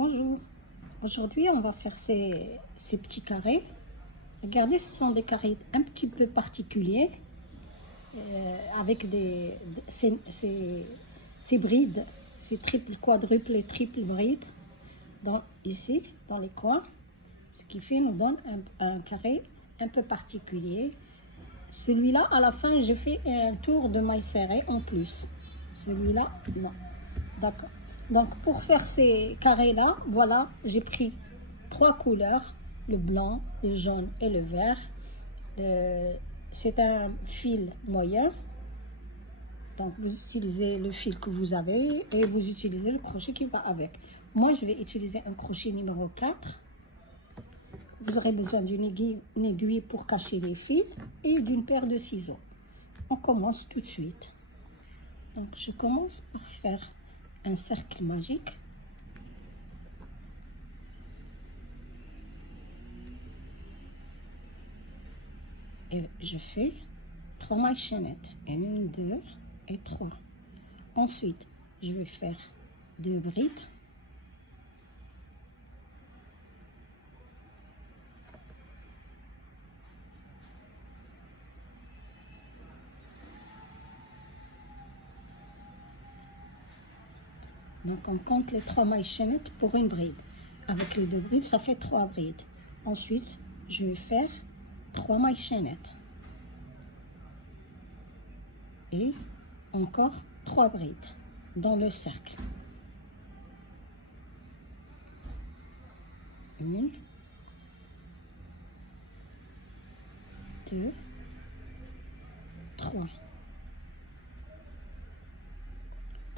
Bonjour, aujourd'hui on va faire ces petits carrés. Regardez, ce sont des carrés un petit peu particuliers avec ces brides, ces triples, quadruples et triples brides ici dans les coins, ce qui fait nous donne un carré un peu particulier. Celui-là, à la fin, j'ai fait un tour de maille serrée en plus. Celui-là, non. D'accord. Donc, pour faire ces carrés-là, voilà, j'ai pris 3 couleurs, le blanc, le jaune et le vert. C'est un fil moyen. Donc, vous utilisez le fil que vous avez et vous utilisez le crochet qui va avec. Moi, je vais utiliser un crochet numéro 4. Vous aurez besoin d'une aiguille pour cacher les fils et d'une paire de ciseaux. On commence tout de suite. Donc, je commence par faire un cercle magique. Et je fais 3 mailles chaînettes. 1, 2 et 3. Ensuite, je vais faire 2 brides. Donc, on compte les 3 mailles chaînettes pour une bride. Avec les 2 brides, ça fait 3 brides. Ensuite, je vais faire 3 mailles chaînettes. Et encore 3 brides dans le cercle. 1, 2, 3.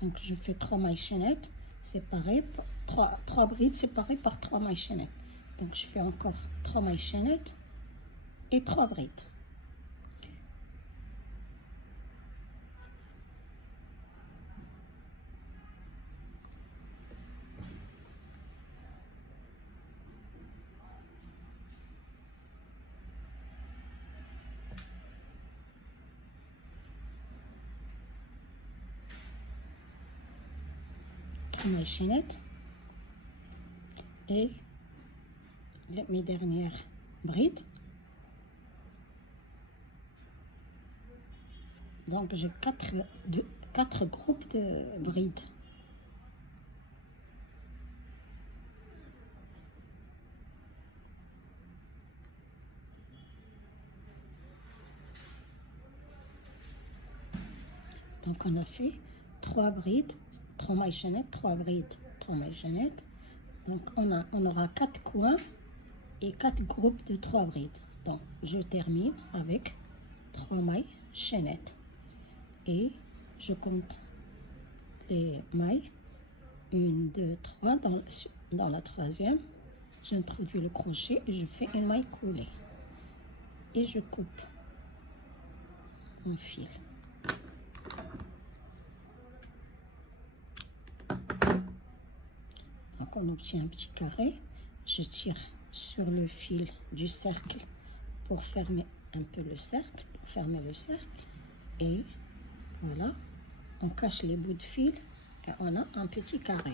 Donc, je fais 3 mailles chaînettes séparées, 3 brides séparées par 3 mailles chaînettes. Donc, je fais encore 3 mailles chaînettes et 3 brides. Mailles chaînettes et mes dernières brides. Donc j'ai 4 groupes de brides. Donc on a fait 3 brides, 3 mailles chaînettes, 3 brides, 3 mailles chaînettes. Donc on aura 4 coins et 4 groupes de 3 brides. Donc je termine avec 3 mailles chaînettes et je compte les mailles. 1, 2, 3. Dans la troisième, j'introduis le crochet et je fais une maille coulée et je coupe un fil. Donc on obtient un petit carré. Je tire sur le fil du cercle pour fermer un peu le cercle, et voilà, on cache les bouts de fil et on a un petit carré.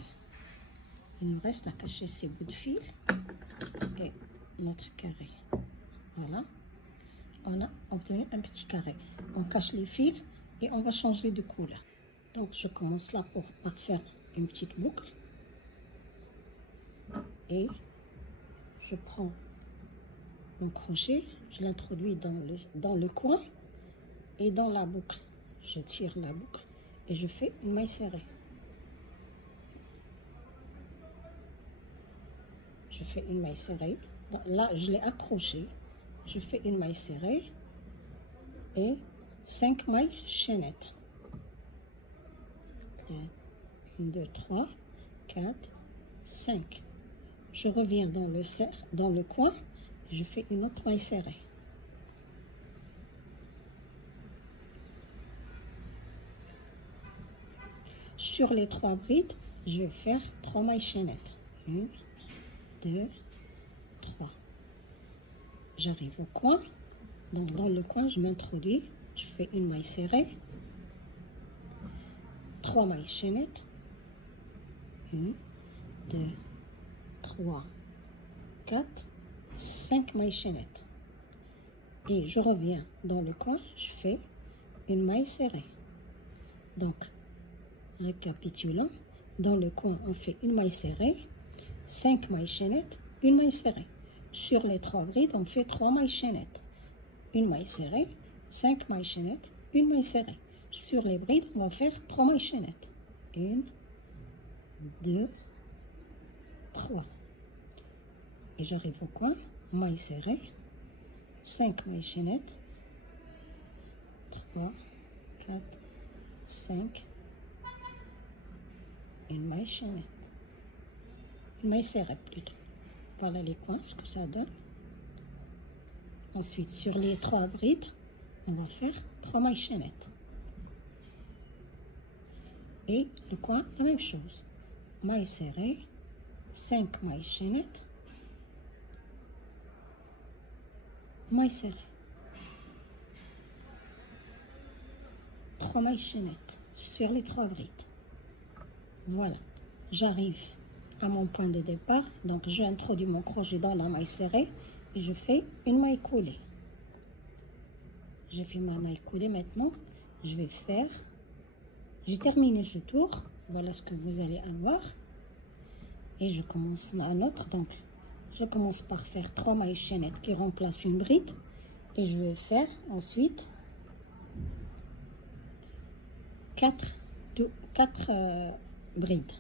Il nous reste à cacher ces bouts de fil et notre carré. Voilà, on a obtenu un petit carré. On cache les fils et on va changer de couleur. Donc je commence là par faire une petite boucle et je prends mon crochet, je l'introduis dans le coin et dans la boucle. Je tire la boucle et je fais une maille serrée. Je fais une maille serrée. Là, je l'ai accroché. Je fais une maille serrée et 5 mailles chaînettes. 1, 2, 3, 4, 5. Je reviens dans le coin. Je fais une autre maille serrée. Sur les 3 brides, je vais faire 3 mailles chaînettes. 1, 2, 3. J'arrive au coin. Donc dans le coin, je m'introduis. Je fais une maille serrée. 3 mailles chaînettes. 1, 2, 3, 4, 5 mailles chaînettes. Et je reviens dans le coin, je fais une maille serrée. Donc, récapitulant, dans le coin, on fait une maille serrée, 5 mailles chaînettes, une maille serrée. Sur les 3 brides, on fait 3 mailles chaînettes. Une maille serrée, 5 mailles chaînettes, une maille serrée. Sur les brides, on va faire 3 mailles chaînettes. 1, 2, 3. Et j'arrive au coin, maille serrée, 5 mailles chaînettes, 3, 4, 5, une maille chaînette. Une maille serrée plutôt. Voilà les coins, ce que ça donne. Ensuite, sur les 3 brides, on va faire 3 mailles chaînettes. Et le coin, la même chose. Maille serrée, 5 mailles chaînettes, maille serrée, 3 mailles chaînettes sur les 3 brides. Voilà, j'arrive à mon point de départ, donc j'introduis mon crochet dans la maille serrée et je fais une maille coulée. J'ai fait ma maille coulée. Maintenant j'ai terminé ce tour. Voilà ce que vous allez avoir et je commence un autre. Donc je commence par faire 3 mailles chaînettes qui remplacent une bride et je vais faire ensuite 4 brides,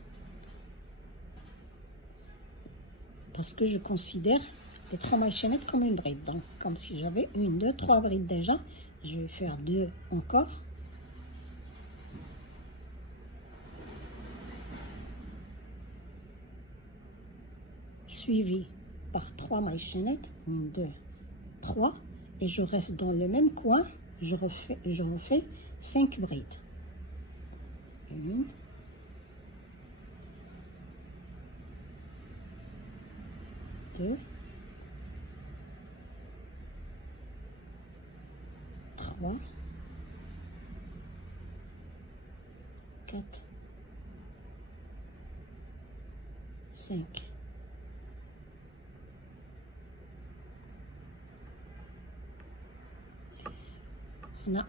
parce que je considère les 3 mailles chaînettes comme une bride. Donc comme si j'avais 1, 2, 3 brides déjà, je vais faire 2 encore, suivi par 3 mailles chaînettes, 1, 2, 3, et je reste dans le même coin. Je refais 5 brides. 1, 2, 3, 4, 5.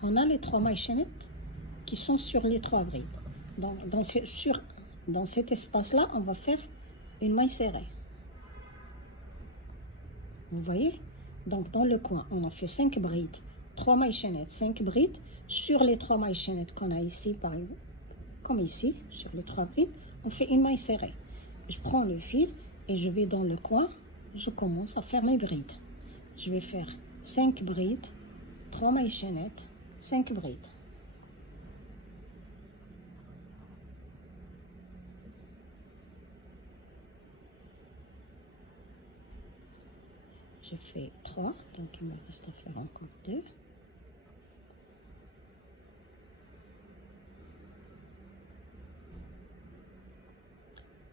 On a les 3 mailles chaînettes qui sont sur les 3 brides. Donc, dans cet espace-là, on va faire une maille serrée. Vous voyez? Donc, dans le coin, on a fait 5 brides, 3 mailles chaînettes, 5 brides. Sur les 3 mailles chaînettes qu'on a ici, par exemple, comme ici, sur les 3 brides, on fait une maille serrée. Je prends le fil et je vais dans le coin, je commence à faire mes brides. Je vais faire 5 brides, 3 mailles chaînettes, 5 brides. J'ai fait 3, donc il me reste à faire encore 2.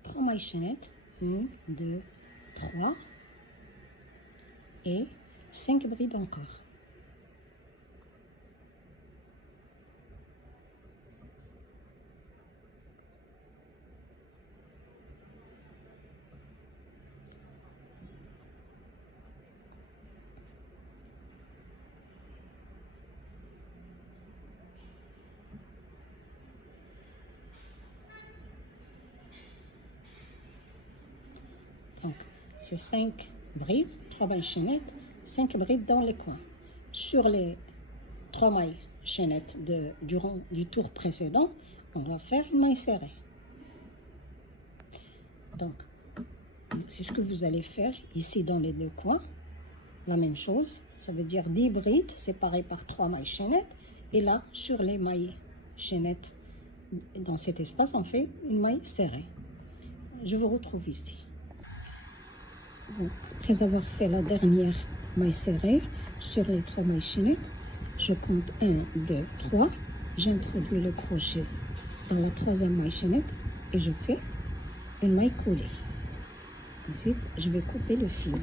Trois mailles chaînettes, 1, 2, 3 et 5 brides encore. Donc, c'est 5 brides, 3 mailles chaînettes, 5 brides dans les coins. Sur les 3 mailles chaînettes du tour précédent, on va faire une maille serrée. Donc, c'est ce que vous allez faire ici dans les 2 coins. La même chose, ça veut dire 10 brides séparées par 3 mailles chaînettes. Et là, sur les mailles chaînettes, dans cet espace, on fait une maille serrée. Je vous retrouve ici. Bon, après avoir fait la dernière maille serrée sur les 3 mailles chaînettes, je compte 1, 2, 3. J'introduis le crochet dans la 3e maille chaînette et je fais une maille coulée. Ensuite, je vais couper le fil.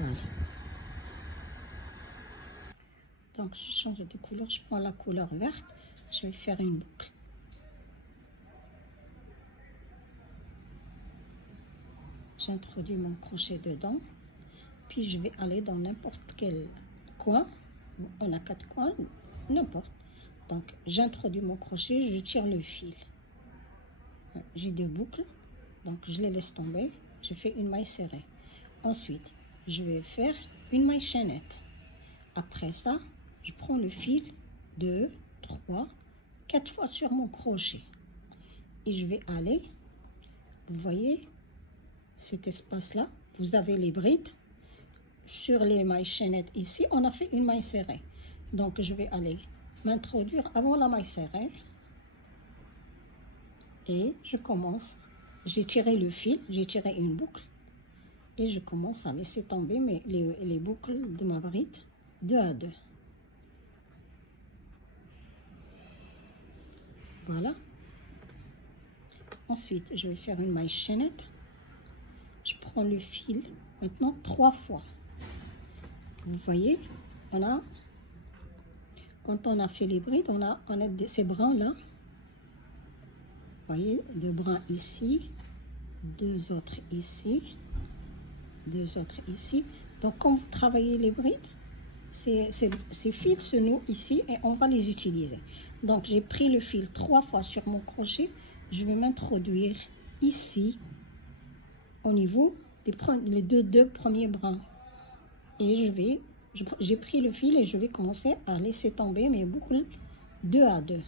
Voilà. Donc je change de couleur, je prends la couleur verte, je vais faire une boucle. J'introduis mon crochet dedans, puis je vais aller dans n'importe quel coin. On a 4 coins, n'importe. Donc j'introduis mon crochet, je tire le fil. J'ai 2 boucles, donc je les laisse tomber. Je fais une maille serrée. Ensuite, je vais faire une maille chaînette. Après ça, je prends le fil 2, 3, 4 fois sur mon crochet. Et je vais aller, vous voyez, cet espace-là, vous avez les brides. Sur les mailles chaînettes ici, on a fait une maille serrée. Donc, je vais aller m'introduire avant la maille serrée. Et je commence. J'ai tiré le fil, j'ai tiré une boucle. Et je commence à laisser tomber les boucles de ma bride 2 à 2. Voilà. Ensuite, je vais faire une maille chaînette. Je prends le fil maintenant 3 fois. Vous voyez, quand on a fait les brides, on a ces brins là. Vous voyez, 2 brins ici, 2 autres ici, 2 autres ici. Donc, quand vous travaillez les brides, ces fils se nouent ici et on va les utiliser. Donc, j'ai pris le fil 3 fois sur mon crochet. Je vais m'introduire ici, au niveau des deux premiers brins. Et j'ai pris le fil et je vais commencer à laisser tomber mes boucles 2 à 2.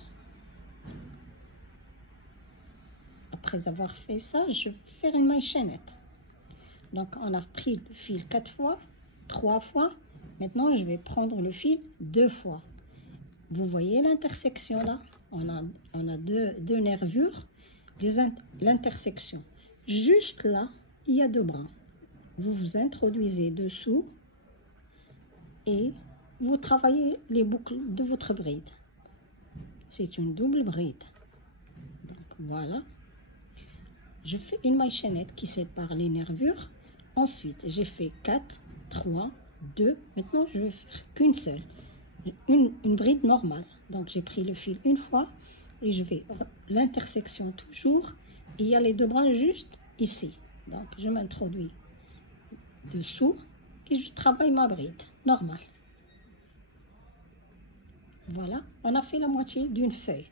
Après avoir fait ça, je vais faire une maille chaînette. Donc, on a pris le fil 4 fois, 3 fois. Maintenant, je vais prendre le fil 2 fois. Vous voyez l'intersection là? On a deux nervures, l'intersection. Juste là, il y a 2 brins. Vous vous introduisez dessous et vous travaillez les boucles de votre bride. C'est une double bride. Donc, voilà. Je fais une maille chaînette qui sépare les nervures. Ensuite, j'ai fait 4, 3, 2. Maintenant, je vais faire qu'une seule. Une bride normale. Donc, j'ai pris le fil une fois et je vais l'intersection toujours. Et il y a les 2 brins juste ici. Donc, je m'introduis dessous et je travaille ma bride normale. Voilà, on a fait la moitié d'une feuille.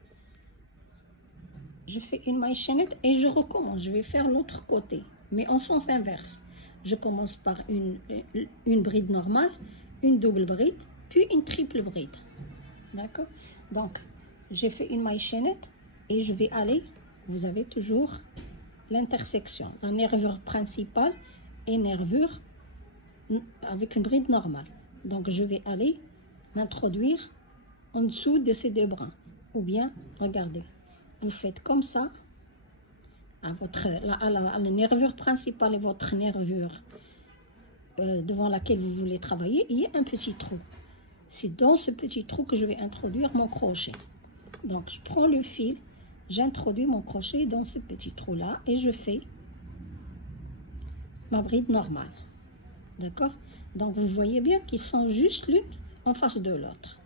Je fais une maille chaînette et je recommence. Je vais faire l'autre côté, mais en sens inverse. Je commence par une bride normale, une double bride, puis une triple bride. D'accord? Donc, j'ai fait une maille chaînette et je vais aller, vous avez toujours l'intersection, la nervure principale et nervure avec une bride normale. Donc, je vais aller m'introduire en dessous de ces 2 brins. Ou bien, regardez, vous faites comme ça, à la nervure principale et votre nervure devant laquelle vous voulez travailler, il y a un petit trou. C'est dans ce petit trou que je vais introduire mon crochet. Donc, je prends le fil, j'introduis mon crochet dans ce petit trou-là et je fais ma bride normale. D'accord? Donc, vous voyez bien qu'ils sont juste l'une en face de l'autre.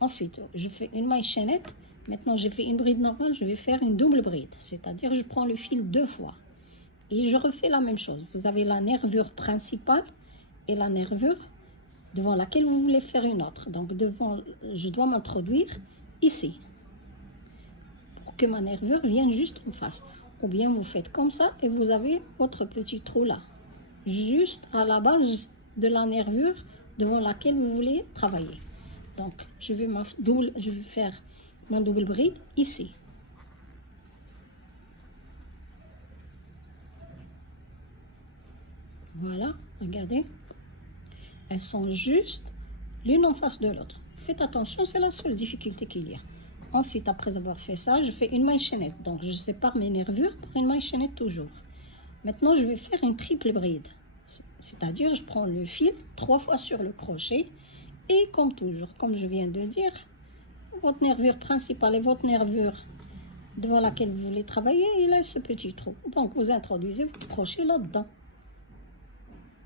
Ensuite, je fais une maille chaînette. Maintenant, j'ai fait une bride normale, je vais faire une double bride. C'est-à-dire, je prends le fil 2 fois. Et je refais la même chose. Vous avez la nervure principale et la nervure devant laquelle vous voulez faire une autre. Donc, je dois m'introduire ici. Pour que ma nervure vienne juste en face. Ou bien, vous faites comme ça et vous avez votre petit trou là. Juste à la base de la nervure devant laquelle vous voulez travailler. Donc, je vais faire ma double bride ici. Voilà, regardez. Elles sont juste l'une en face de l'autre. Faites attention, c'est la seule difficulté qu'il y a. Ensuite, après avoir fait ça, je fais une maille chaînette. Donc, je sépare mes nervures par une maille chaînette toujours. Maintenant, je vais faire une triple bride. C'est-à-dire, je prends le fil 3 fois sur le crochet. Et comme toujours, comme je viens de dire, votre nervure principale et votre nervure devant laquelle vous voulez travailler, il a ce petit trou. Donc, vous introduisez votre crochet là-dedans.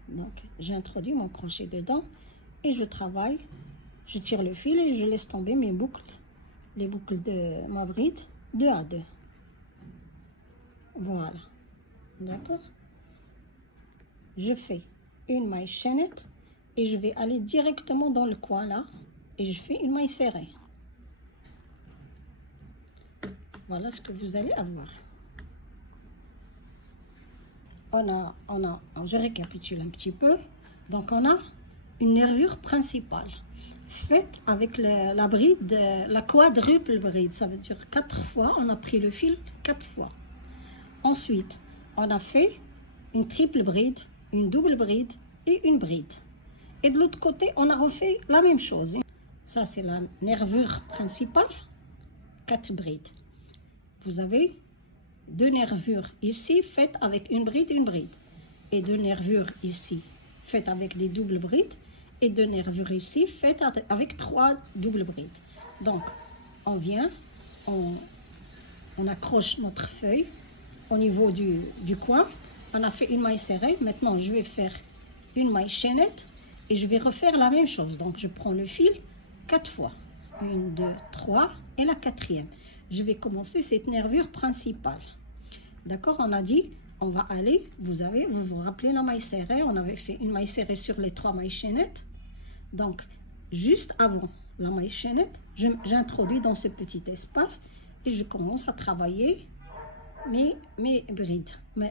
Donc, j'introduis mon crochet dedans et je travaille Je tire le fil et je laisse tomber mes boucles, les boucles de ma bride, 2 à 2. Voilà, d'accord. Je fais une maille chaînette et je vais aller directement dans le coin là et je fais une maille serrée. Voilà ce que vous allez avoir. Je récapitule un petit peu. Donc on a une nervure principale faite avec la bride, la quadruple bride. Ça veut dire 4 fois, on a pris le fil 4 fois. Ensuite, on a fait une triple bride, une double bride et une bride. Et de l'autre côté, on a refait la même chose. Ça, c'est la nervure principale, 4 brides. Vous avez 2 nervures ici faites avec une bride, et 2 nervures ici faites avec des doubles brides, et 2 nervures ici faites avec 3 doubles brides. Donc, on vient, on accroche notre feuille au niveau du coin. On a fait une maille serrée. Maintenant, je vais faire une maille chaînette et je vais refaire la même chose. Donc, je prends le fil 4 fois. 1, 2, 3 et la 4e. Je vais commencer cette nervure principale. D'accord, on a dit, on va aller, vous vous rappelez la maille serrée, on avait fait une maille serrée sur les 3 mailles chaînettes. Donc, juste avant la maille chaînette, j'introduis dans ce petit espace et je commence à travailler mes brides. Ma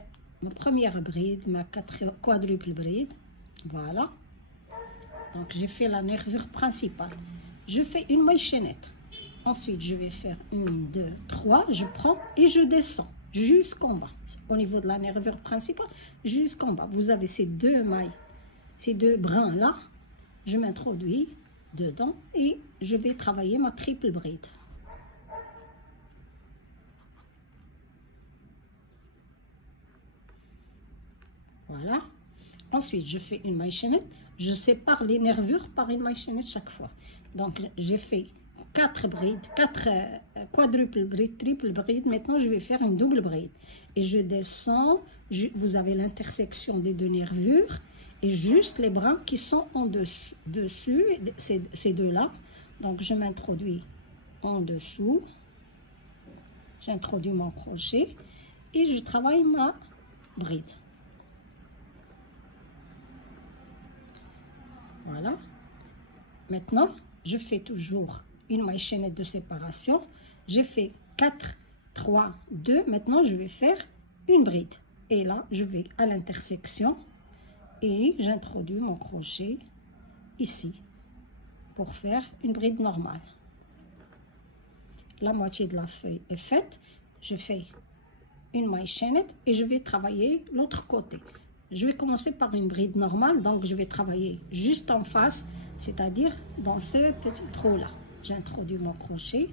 première bride, ma quadruple bride, voilà. Donc, j'ai fait la nervure principale. Je fais une maille chaînette. Ensuite, je vais faire 1, 2, 3, je prends et je descends jusqu'en bas. Au niveau de la nervure principale, jusqu'en bas. Vous avez ces 2 mailles, ces 2 brins là. Je m'introduis dedans et je vais travailler ma triple bride. Voilà. Ensuite, je fais une maille chaînette. Je sépare les nervures par une maille chaînette chaque fois. Donc, j'ai fait 4 brides, 4 quadruple brides, triple bride. Maintenant, je vais faire une double bride. Et je descends. Vous avez l'intersection des 2 nervures. Et juste les brins qui sont en dessus, ces 2-là. Donc, je m'introduis en dessous. J'introduis mon crochet. Et je travaille ma bride. Voilà. Maintenant, je fais toujours une maille chaînette de séparation. J'ai fait 4, 3, 2. Maintenant, je vais faire une bride. Et là, je vais à l'intersection et j'introduis mon crochet ici pour faire une bride normale. La moitié de la feuille est faite. Je fais une maille chaînette et je vais travailler l'autre côté. Je vais commencer par une bride normale, donc je vais travailler juste en face, c'est-à-dire dans ce petit trou-là. J'introduis mon crochet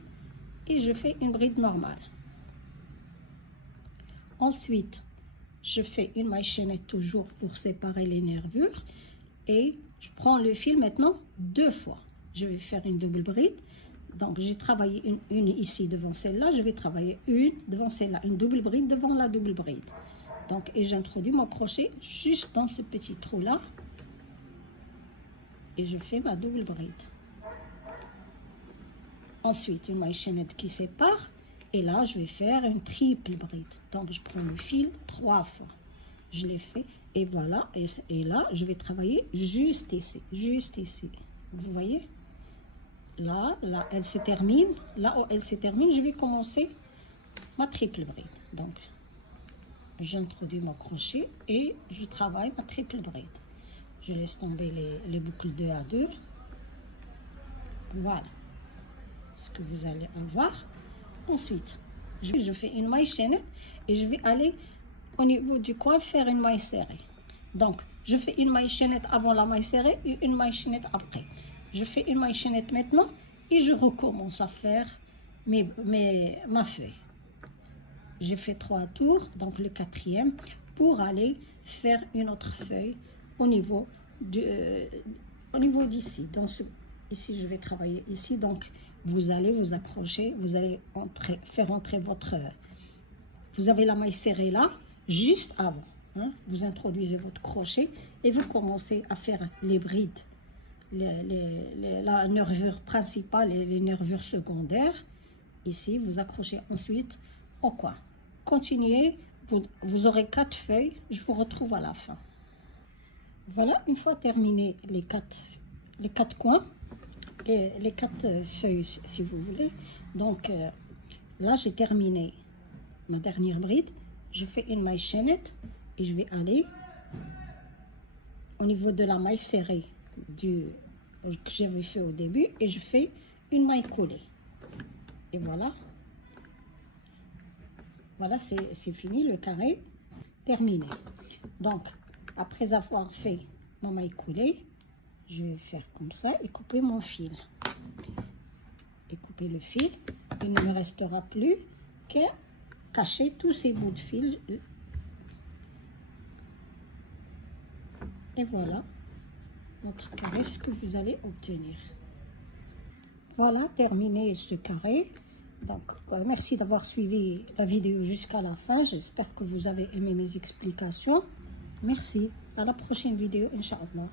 et je fais une bride normale. Ensuite, je fais une maille chaînette toujours pour séparer les nervures et je prends le fil maintenant 2 fois. Je vais faire une double bride. Donc, j'ai travaillé une ici devant celle-là. Je vais travailler une devant celle-là, une double bride devant la double bride. Donc, et j'introduis mon crochet juste dans ce petit trou-là. Et je fais ma double bride. Ensuite, une maille chaînette qui sépare. Et là, je vais faire une triple bride. Donc, je prends le fil 3 fois. Je l'ai fait. Et voilà. Et là, je vais travailler juste ici. Juste ici. Vous voyez? Là, elle se termine. Là où elle se termine, je vais commencer ma triple bride. Donc, j'introduis mon crochet et je travaille ma triple bride. Je laisse tomber les boucles 2 à 2. Voilà ce que vous allez avoir. Ensuite, je fais une maille chaînette et je vais aller au niveau du coin faire une maille serrée. Donc, je fais une maille chaînette avant la maille serrée et une maille chaînette après. Je fais une maille chaînette maintenant et je recommence à faire ma feuille. J'ai fait 3 tours, donc le 4e, pour aller faire une autre feuille au niveau d'ici. Ici, je vais travailler ici. Donc, vous allez vous accrocher, vous allez faire entrer votre... Vous avez la maille serrée là, juste avant. Hein, vous introduisez votre crochet et vous commencez à faire les brides la nervure principale et les nervures secondaires. Ici, vous accrochez ensuite au coin. Continuez, vous aurez 4 feuilles, je vous retrouve à la fin. Voilà, une fois terminé les quatre coins et les 4 feuilles si vous voulez. Donc là, j'ai terminé ma dernière bride. Je fais une maille chaînette et je vais aller au niveau de la maille serrée que j'avais fait au début et je fais une maille coulée. Et voilà. Voilà, c'est fini, le carré terminé. Donc, après avoir fait ma maille coulée, je vais faire comme ça et couper mon fil. Et couper le fil. Il ne me restera plus qu'à cacher tous ces bouts de fil. Et voilà votre carré, ce que vous allez obtenir. Voilà, terminé ce carré. Donc, merci d'avoir suivi la vidéo jusqu'à la fin. J'espère que vous avez aimé mes explications. Merci. À la prochaine vidéo, Inch'Allah.